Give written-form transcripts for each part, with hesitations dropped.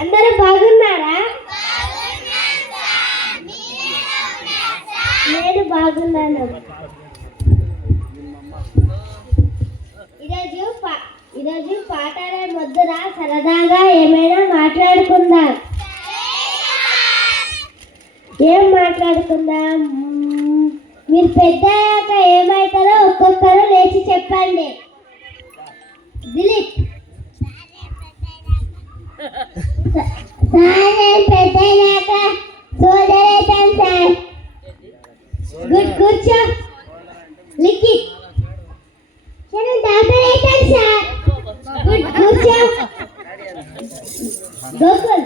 అందరూ బాగున్నారా? నేను బాగున్నాను. ఈరోజు పాటలే మొద్దురా, సరదాగా ఏమైనా మాట్లాడుకుందాం. ఏం మాట్లాడుకుందాం? మీరు పెద్ద అయ్యాక ఏమవుతారో ఒక్కొక్కరు లేచి చెప్పండి. దిలీప్. పెద్దయ్యాక సోదరేతాం సార్. గుడ్, కూర్చో. లిఖిత్. నేను డాక్టర్ అవుతాను సార్. గుడ్, కూర్చో. గోకుల్.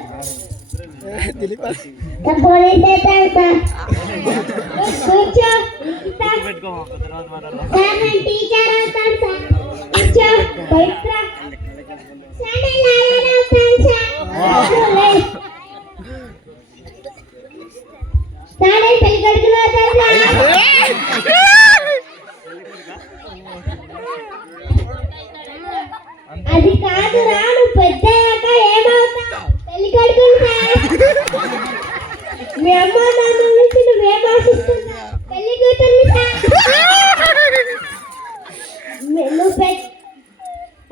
పోలీస్ అవుతాను సార్. గుడ్, కూర్చో. సార్ నేను టీచర్ అవుతాను సార్. కూర్చో. పవిత్ర. సార్ నేను లాయర్ అవుతాను సార్. సార్ నేను పెళ్ళికొడుకులు అవుతాను సార్. అది కాదురా, నువ్వు పెద్ద అయ్యాక ఏమవుతావు? పెళ్ళికొడుకులు సార్. మీ అమ్మ నాన్న నుంచి నువ్వేం ఆశిస్తున్నావు? పెళ్లి కూతుర్ని సార్.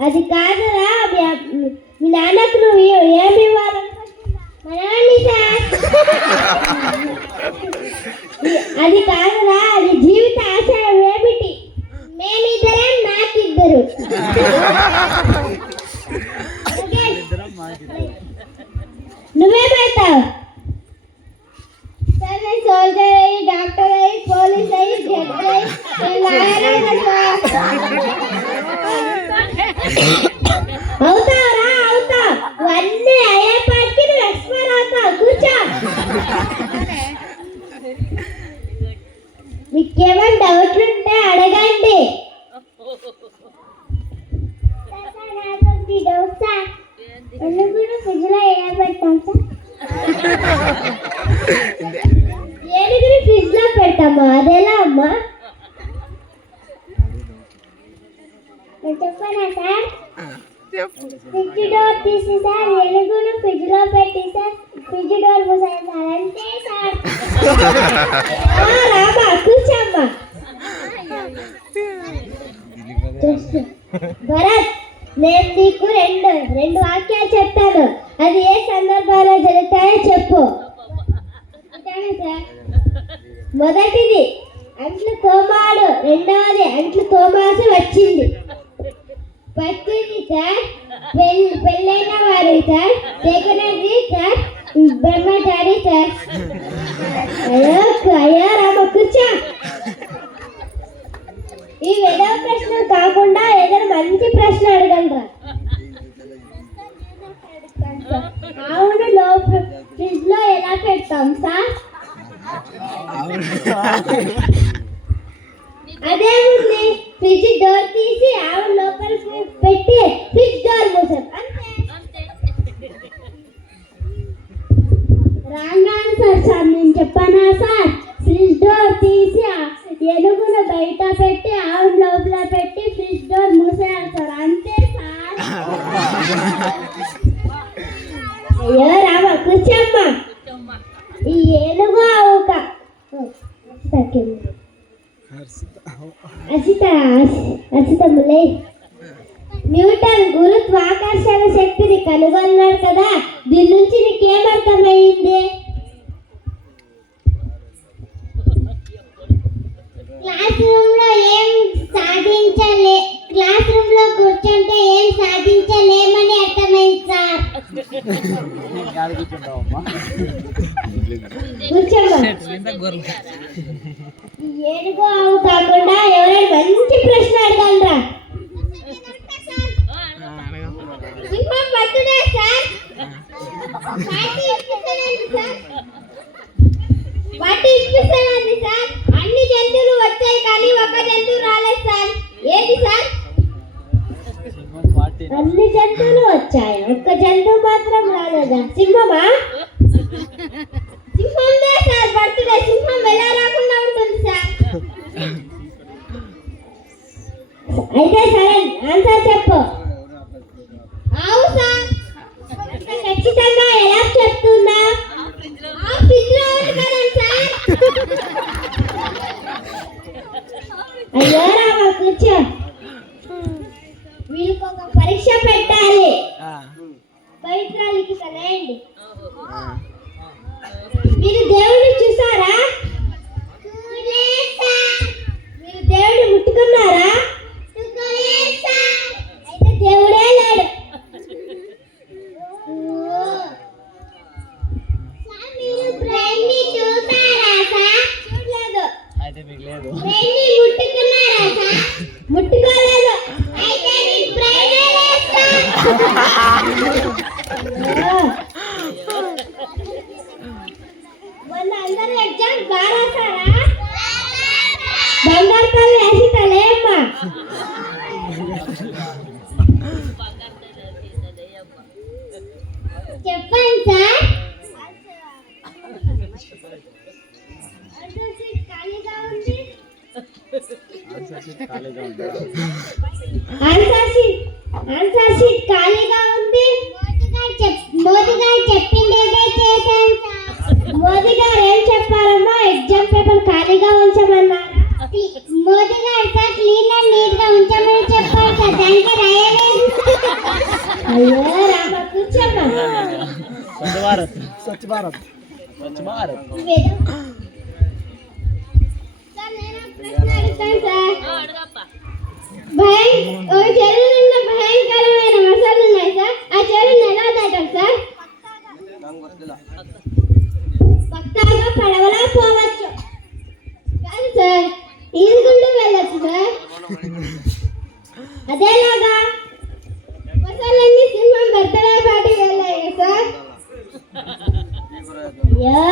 అది కాదురా, మీ నాన్నకు నువ్వు ఏమి ఇవ్వాలనుకుంటున్నావు? మనవాణ్ణి సార్. అది కాదురా, అది జీవిత ఆశయం ఏమిటి? మేమిద్దరం, నాకిద్దరు. నువ్వేమవుతావు? సార్ నేను సోల్జర్ అయ్యి, డాక్టర్ అయ్యి, పోలీస్ అయ్యి, జడ్జి అయ్యి, అవుతావురా, అవుతావు. అన్నీ అయ్యేపాటికి నువ్వు ఎక్స్పైర్ అవుతావు. కూర్చో. మీకేమైనా డౌట్లు ఉంటే అడగండి. ఏనుగుని ఫ్రిడ్జ్ లో పెట్టామా? అదేలా అమ్మా? చెప్పనా సార్? ఫ్రిడ్జ్ డోర్ తీసి సార్, ఏనుగును ఫ్రిడ్జ్ లో పెట్టి సార్, ఫ్రిడ్జ్ డోర్ మూసారు సార్. అంతే సార్. రామా, కూర్చోమ్మా. భరత్, నేను నీకు రెండు వాక్యాలు చెప్తాను. అది ఏ సందర్భాల్లో జరుగుతాయో చెప్పు. మొదటిది అంట్లు తోమాడు, రెండవది అంట్లు తోమాల్సి వచ్చింది. పత్తిది సార్, పెళ్ళైన వారు సార్, సెకండరీ సార్, బ్రహ్మచారి సార్. అయ్యో రామ, కూర్చో. ఈ వెదవ ప్రశ్నలు కాకుండా ఏదైనా మంచి ప్రశ్న అడగండి. అవును, ఫ్రిడ్జ్ లో ఎలా పెడతాం సార్? అదేముంది, ఫ్రిడ్జ్ డోర్ తీసి ఆవును లోపల పెట్టి ఫ్రిడ్జ్ డోర్ మూసాం. అంతే. Wrong answer sir. నేను చెప్పానా సార్? ఫ్రిడ్జ్ డోర్ తీసి ఏనుగును బయట పెట్టి ఆవును లోపల పెట్టి ఫ్రిడ్జ్ డోర్ మూసేయాలి సార్. అంతే సార్. అయ్యో రామ, కూర్చోమ్మా. ఈ ఏనుగు ఆవుక అసితములే. న్యూటన్ గురుత్వాకర్షణ శక్తిని కనుగొన్నాడు కదా, దీని నుంచి నీకేమర్థమైంది? క్లాస్ రూమ్ లో కూర్చుంటే ఏం సాధించలేమని అర్థమైంది సార్. ఏనుగు ఆవు కాకుండా ఎవరైనా మంచి ప్రశ్న అడగలరా? సింహం బర్త్డే సార్. వాటి ఇప్పిస్తానండి సార్. అన్ని జంతువులు వచ్చాయి కానీ ఒక జంతువు రాలేదు సార్. ఏంటి సార్? అన్ని జంతువులు వచ్చాయి, ఒక్క జంతువు మాత్రం రాలేదా? సింహమా? సింహందే సార్ బర్త్డే. సింహం ఎలా రాకుండా ఉంటుంది సార్? అయితే సరే, ఆన్సర్ చెప్పు. ఆవు సార్. ఖచ్చితంగా ఎలా చెప్తుందా? ఆ ఫ్రిడ్జ్ లో ఉంది సార్. అయ్యో రామ కూర్చో. వీళ్ళకి ఒక పరీక్ష పెట్టాలి. పవిత్రాలకి కలయండి. మీరు దేవుడిని చూసారా? మీరు దేవుడిని ముట్టుకున్నారా? అయితే దేవుడే లేడు. మీరు బ్రెయిన్ని చూసారా సార్? చూడలేదు. అయితే మీకు లేదు. బ్రెయిన్ని ముట్టుకున్నారా సార్? ముట్టుకోలేదు. అయితే మీకు బ్రెయినే లేదు సార్. మొన్న అందరూ ఎగ్జామ్ బాగా రాసారా? బంగారు కళ్ళు వేసి తలేమ్మా. చెప్పండి సార్. ఆన్సర్ షీట్ ఖాళీగా ఉంది. ఆన్సర్ షీట్ ఖాళీగా ఉంది. మోదీ గారు చెప్పిందేదే చేశాను సార్. మోదీ గారు ఏం చెప్పారమ్మా? ఎగ్జామ్ పేపర్ ఖాళీగా ఉంచమన్నారా? మోదీ గారు సార్ క్లీన్ అండ్ నీట్ గా ఉంచమని చెప్పారు సార్. దానికి రాయలేదు. అయ్యో రామ కూర్చోమ్మా. స్వచ్ఛ భారత్. స్వచ్ఛ భారత్. స్వచ్ఛ భారత్. సార్ నేను ప్రశ్న అడుగుతాను సార్. ఒక చెరువులో భయంకరమైన మొసళ్ళు ఉన్నాయి సార్. ఆ చెరువుని ఎలా దాటాలి సార్? పక్కాగా పడవలా పోవచ్చు. కాదు సార్, ఈదుకుంటూ వెళ్ళొచ్చు సార్. అదేలాగా మొసళ్ళన్నీ సింహం బర్త్డే పార్టీకి వెళ్ళాయి సార్. యా